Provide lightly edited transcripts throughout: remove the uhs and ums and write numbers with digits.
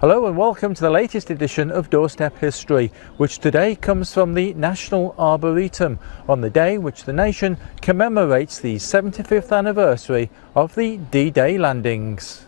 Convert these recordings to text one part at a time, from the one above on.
Hello and welcome to the latest edition of Doorstep History, which today comes from the National Arboretum on the day which the nation commemorates the 75th anniversary of the D-Day landings.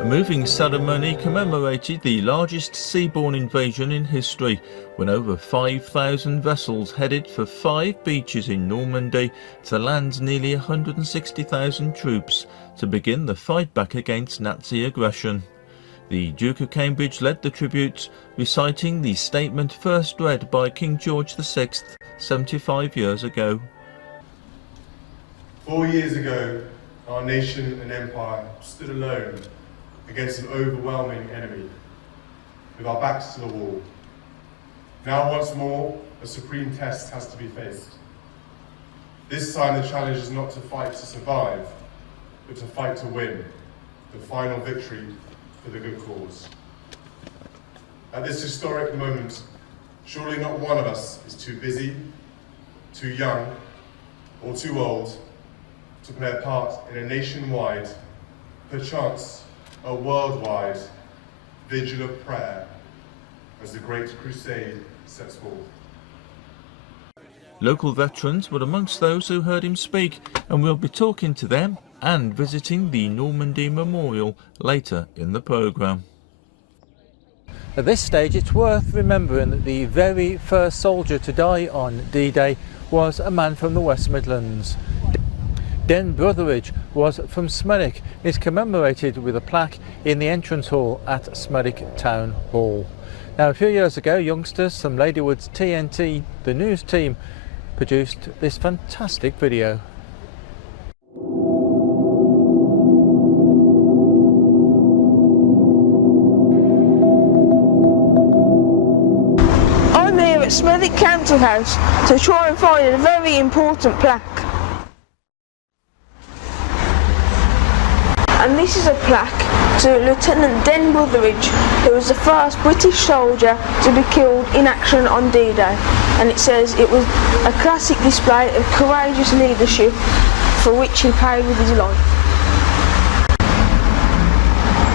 A moving ceremony commemorated the largest seaborne invasion in history, when over 5,000 vessels headed for 5 beaches in Normandy to land nearly 160,000 troops to begin the fight back against Nazi aggression. The Duke of Cambridge led the tribute, reciting the statement first read by King George VI 75 years ago. 4 years ago, our nation and empire stood alone against an overwhelming enemy, with our backs to the wall. Now once more, a supreme test has to be faced. This time the challenge is not to fight to survive, but to fight to win, the final victory for the good cause. At this historic moment, surely not one of us is too busy, too young, or too old to play a part in a nationwide, perchance a worldwide vigil of prayer as the Great Crusade sets forth. Local veterans were amongst those who heard him speak, and we'll be talking to them and visiting the Normandy Memorial later in the programme. At this stage, it's worth remembering that the very first soldier to die on D-Day was a man from the West Midlands. Den Brotheridge was from Smethwick, is commemorated with a plaque in the entrance hall at Smethwick Town Hall. Now, a few years ago, youngsters from Ladywood's TNT, the news team, produced this fantastic video. I'm here at Smethwick Council House to try and find a very important plaque. And this is a plaque to Lieutenant Den Brotheridge, who was the first British soldier to be killed in action on D-Day. And it says it was a classic display of courageous leadership for which he paid with his life.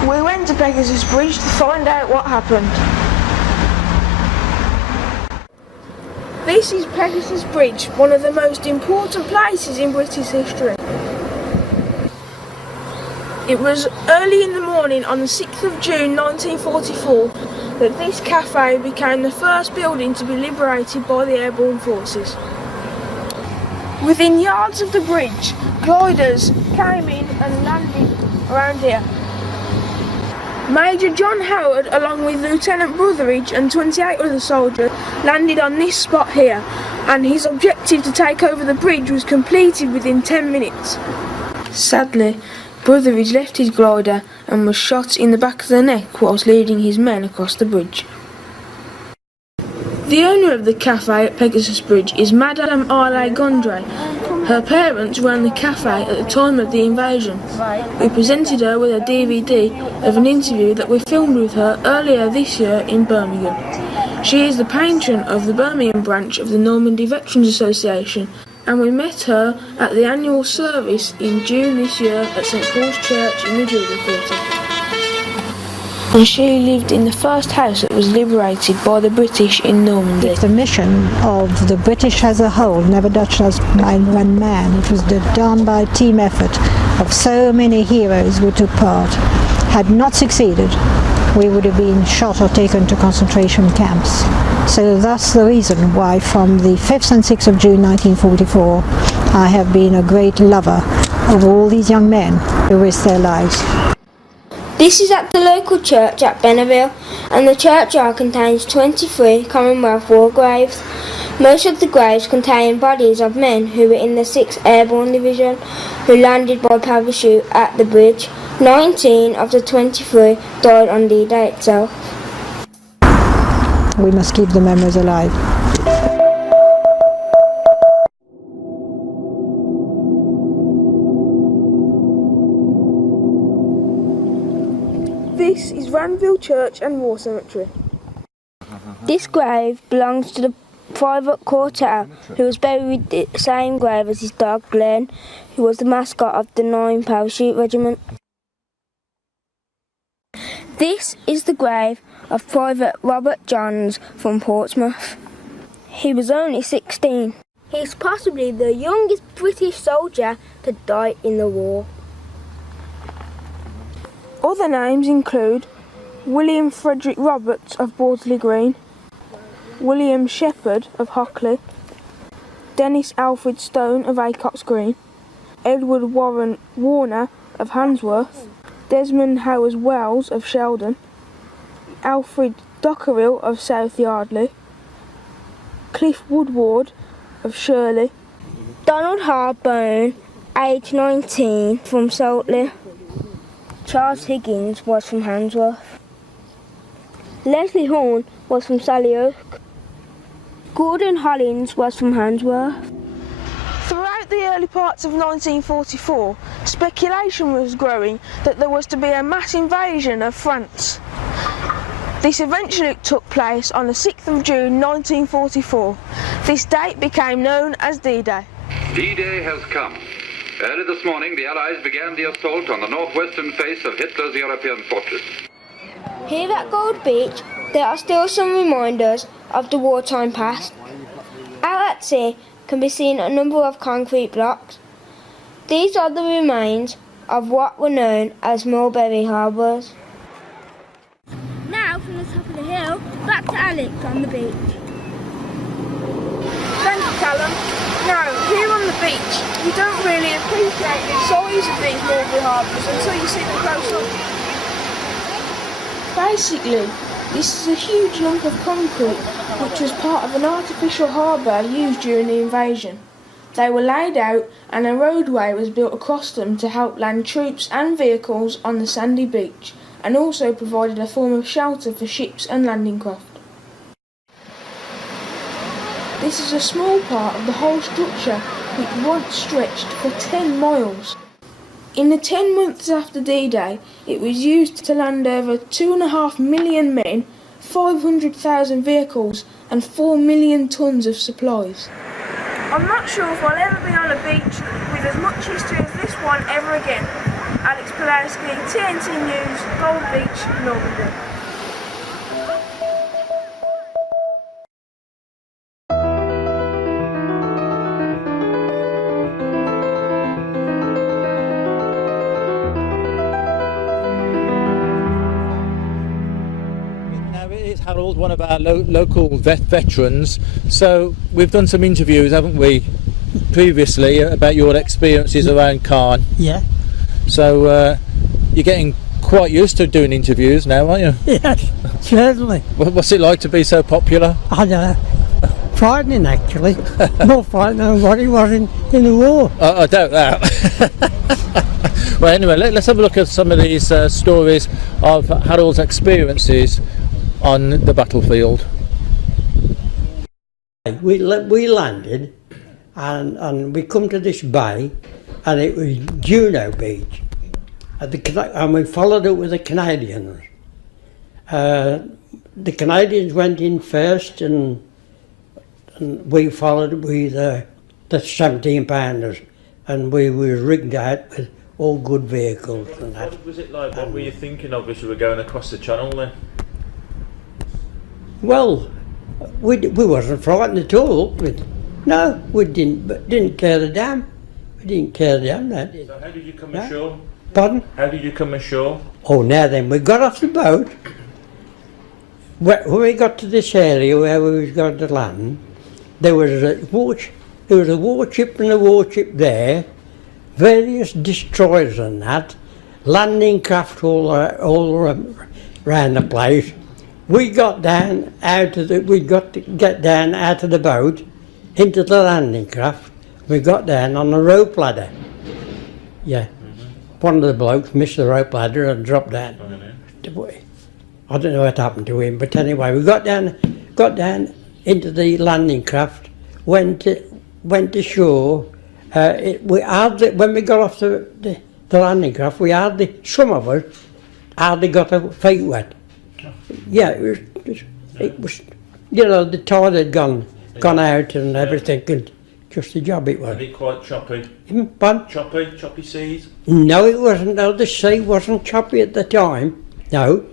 We went to Pegasus Bridge to find out what happened. This is Pegasus Bridge, one of the most important places in British history. It was early in the morning on the 6th of June 1944 that this cafe became the first building to be liberated by the airborne forces. Within yards of the bridge, gliders came in and landed around here. Major John Howard, along with Lieutenant Brotheridge and 28 other soldiers, landed on this spot here, and his objective to take over the bridge was completed within 10 minutes. Sadly, Brotheridge left his glider and was shot in the back of the neck whilst leading his men across the bridge. The owner of the cafe at Pegasus Bridge is Madame Arlay Gondry. Her parents ran the cafe at the time of the invasion. We presented her with a DVD of an interview that we filmed with her earlier this year in Birmingham. She is the patron of the Birmingham branch of the Normandy Veterans Association, and we met her at the annual service in June this year at St Paul's Church in the Jubilee Quarter. And she lived in the first house that was liberated by the British in Normandy. It's the mission of the British as a whole, never Dutch as by one man. It was done by a team effort of so many heroes who took part. Had not succeeded, we would have been shot or taken to concentration camps. So that's the reason why from the 5th and 6th of June 1944 I have been a great lover of all these young men who risked their lives. This is at the local church at Benneville, and the churchyard contains 23 Commonwealth War graves. Most of the graves contain bodies of men who were in the 6th Airborne Division who landed by parachute at the bridge. 19 of the 23 died on D-Day itself. We must keep the memories alive. This is Ranville Church and War Cemetery. This grave belongs to the private quartet who was buried in the same grave as his dog Glenn, who was the mascot of the 9 Parachute Regiment. This is the grave of Private Robert Johns from Portsmouth. He was only 16. He's possibly the youngest British soldier to die in the war. Other names include William Frederick Roberts of Bordesley Green, William Shepherd of Hockley, Dennis Alfred Stone of Acots Green, Edward Warren Warner of Handsworth, Desmond Howes Wells of Sheldon, Alfred Dockerill of South Yardley, Cliff Woodward of Shirley, Donald Harbone, age 19, from Saltley. Charles Higgins was from Handsworth. Leslie Horn was from Sally Oak. Gordon Hollins was from Handsworth. Throughout the early parts of 1944, speculation was growing that there was to be a mass invasion of France. This eventually took place on the 6th of June 1944. This date became known as D-Day. D-Day has come. Early this morning, the Allies began the assault on the northwestern face of Hitler's European fortress. Here at Gold Beach, there are still some reminders of the wartime past. Out at sea can be seen a number of concrete blocks. These are the remains of what were known as Mulberry Harbours. Now, from the top of the hill, back to Alex on the beach. Thank you, Callum. Now, here on the beach, you don't really appreciate the size of these Mulberry Harbours until you see them close up. Basically, this is a huge lump of concrete which was part of an artificial harbour used during the invasion. They were laid out and a roadway was built across them to help land troops and vehicles on the sandy beach, and also provided a form of shelter for ships and landing craft. This is a small part of the whole structure which once stretched for 10 miles. In the 10 months after D-Day, it was used to land over 2.5 million men, 500,000 vehicles and 4 million tonnes of supplies. I'm not sure if I'll ever be on a beach with as much history as this one ever again. Alex Pulowski, TNT News, Gold Beach, Normandy. Harold, one of our local veterans. So we've done some interviews, haven't we, previously about your experiences around Caen. Yeah. So you're getting quite used to doing interviews now, aren't you? Yes, certainly. What's it like to be so popular? I know. Frightening, actually. More frightening than what he was in the war. I doubt that. Well, anyway, let's have a look at some of these stories of Harold's experiences on the battlefield. We landed and we come to this bay, and it was Juno Beach, and we followed it with the Canadians. The Canadians went in first, and we followed with the 17 pounders, and we were rigged out with all good vehicles and that. What was it like? What were you thinking of as you were going across the channel then? Well, we wasn't frightened at all. No, we didn't care the damn. We didn't care the damn. That. So how did you come ashore? Pardon? How did you come ashore? Oh, now then, we got off the boat. When we got to this area where we was going to land, there was a warship and a warship there, various destroyers and that, landing craft all around the place. We got down we got to get down out of the boat into the landing craft. We got down on a rope ladder. Yeah. One of the blokes missed the rope ladder and dropped down. I don't know what happened to him, but anyway, we got down into the landing craft, went ashore. When we got off the landing craft, some of us hardly got her feet wet. Yeah, it was, you know, the tide had gone out and everything, and just the job it was. Was it quite choppy? But Choppy seas? no, it wasn't. No, the sea wasn't choppy at the time. No,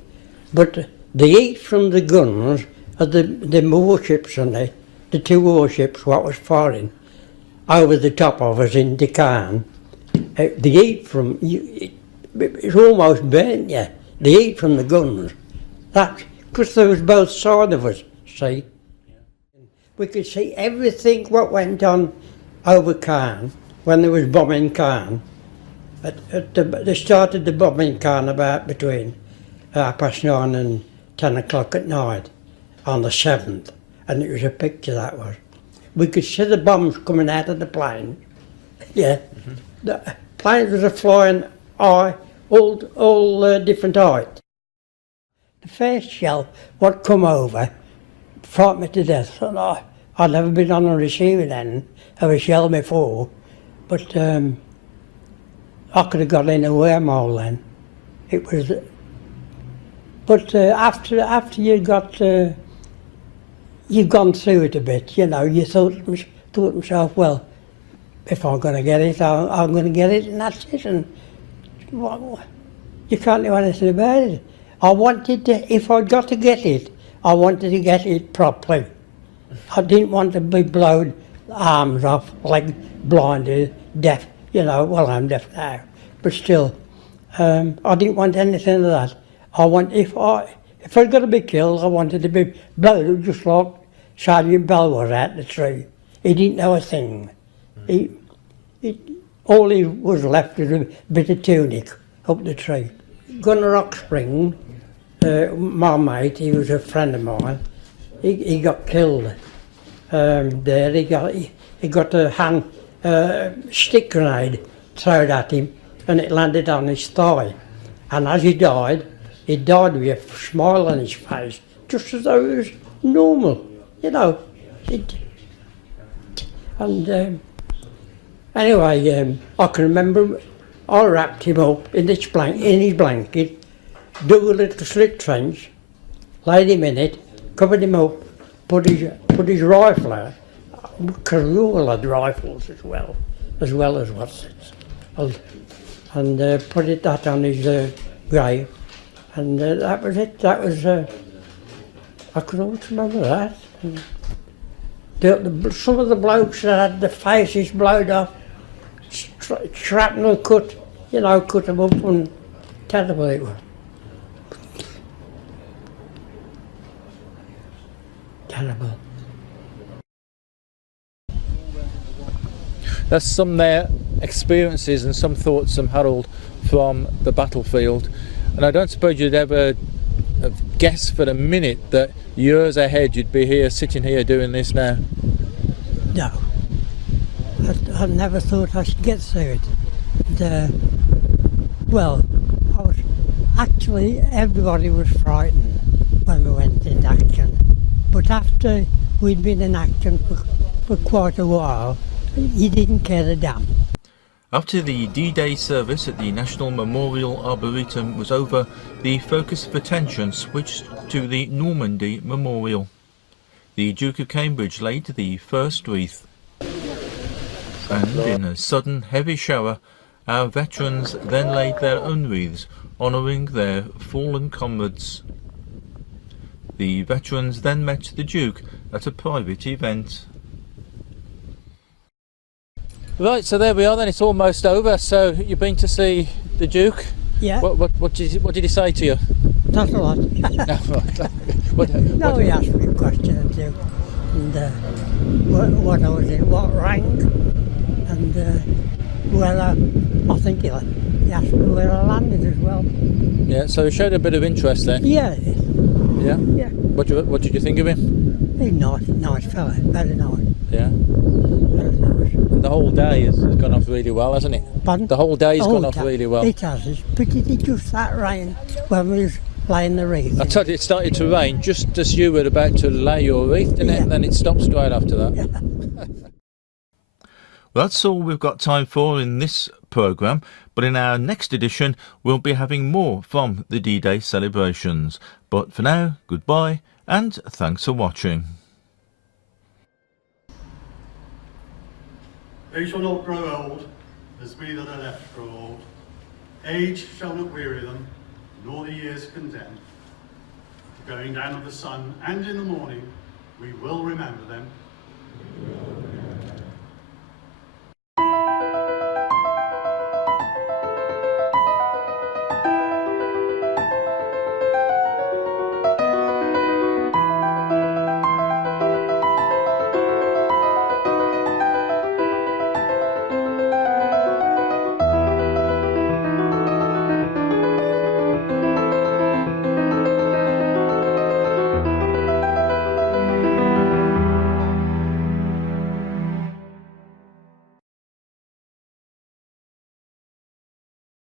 but the heat from the guns of the warships and the two warships what was firing over the top of us in Deccan, the heat from it almost burnt you. The heat from the guns. That because there was both sides of us. See, we could see everything what went on over Caen when there was bombing Caen. They started the bombing Caen about between 9:30 and 10 o'clock at night on the 7th, and it was a picture that was. We could see the bombs coming out of the plane. Yeah, the planes was flying high, all different heights. The first shell what come over frightened me to death. And I'd never been on a receiving end of a shell before, but I could have got in a wormhole then. It was, but after you got, you've gone through it a bit, you know, you thought to myself, well, if I'm going to get it, I'm going to get it, and that's it. And you can't do anything about it. I wanted to, if I got to get it, I wanted to get it properly. I didn't want to be blown arms off, legs blinded, deaf, you know, well, I'm deaf now, but still, I didn't want anything of that. If I'd got to be killed, I wanted to be blown just like Sergeant Bell was at the tree. He didn't know a thing. All he was left was a bit of tunic up the tree. Gunner Rock Spring, my mate, he was a friend of mine, he got killed there. He got a hand stick grenade thrown at him, and it landed on his thigh. And as he died with a smile on his face, just as though it was normal, you know. Anyway, I can remember I wrapped him up in his blanket, dug a little slit trench, laid him in it, covered him up, put his rifle out, because we all had rifles as well as what's it, and put that on his grave, and that was it. That was I can always remember that. Some of the blokes that had the faces blowed off, shrapnel cut, you know, cut them up, and terrible it was. Terrible. That's some their experiences and some thoughts from Harold from the battlefield. And I don't suppose you'd ever have guessed for a minute that years ahead you'd be here, sitting here doing this now? No. I never thought I should get through it. Well, everybody was frightened when we went in action. But after we'd been in action for quite a while, you didn't care a damn. After the D-Day service at the National Memorial Arboretum was over, the focus of attention switched to the Normandy Memorial. The Duke of Cambridge laid the first wreath. And in a sudden heavy shower, our veterans then laid their own wreaths, honouring their fallen comrades. The veterans then met the Duke at a private event. Right, so there we are then, it's almost over. So you've been to see the Duke? Yeah. What did he say to you? Not a lot. No, he asked me a question or two, and what I was in, what rank, and I think he asked me where I landed as well. Yeah, so he showed a bit of interest then? Yeah. Yeah? Yeah. What did you think of him? He's nice fella, very nice. Yeah? Very nice. And the whole day has gone off really well, hasn't it? Pardon? The whole day's gone off really well. It has. It's pity just that rain when we was laying the wreath. I told you it started to rain just as you were about to lay your wreath, didn't it? And then it stopped straight after that. Yeah. Well, that's all we've got time for in this programme, but in our next edition we'll be having more from the D-Day celebrations. But for now, goodbye and thanks for watching. They shall not grow old, as we that are left grow old. Age shall not weary them, nor the years condemn. The going down of the sun, and in the morning, we will remember them.